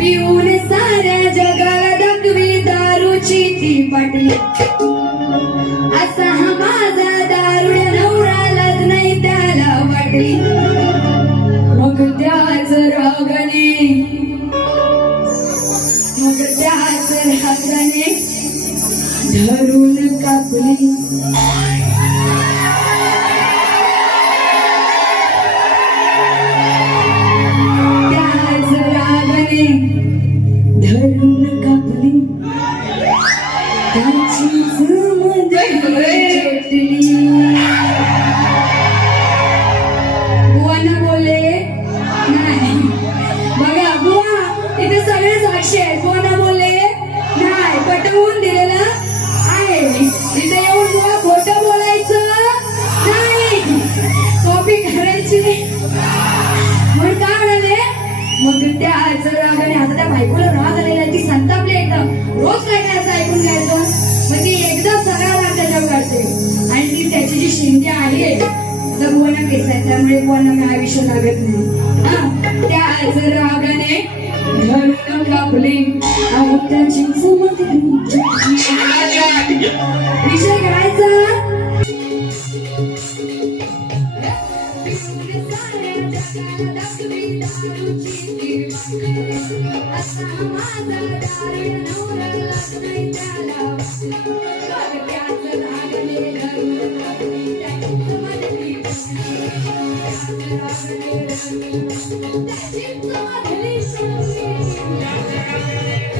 पिऊन साऱ्या जगाला दाखवी दारूची ती बाटली असा हा माझा दारुड नवरालाच नाही त्याला वाटली. मग त्याच रागाने मग त्याच रागाने धरून कापली. म्हणाले मग त्याच रागाने आता त्या बायकोला राग जी शिंदे आहे जगवण केसाय त्यामुळे कोणाला विषय लागत नाही. त्या जर रागाने धरून कापले त्याची विषय करायचा Thank you. Thank you.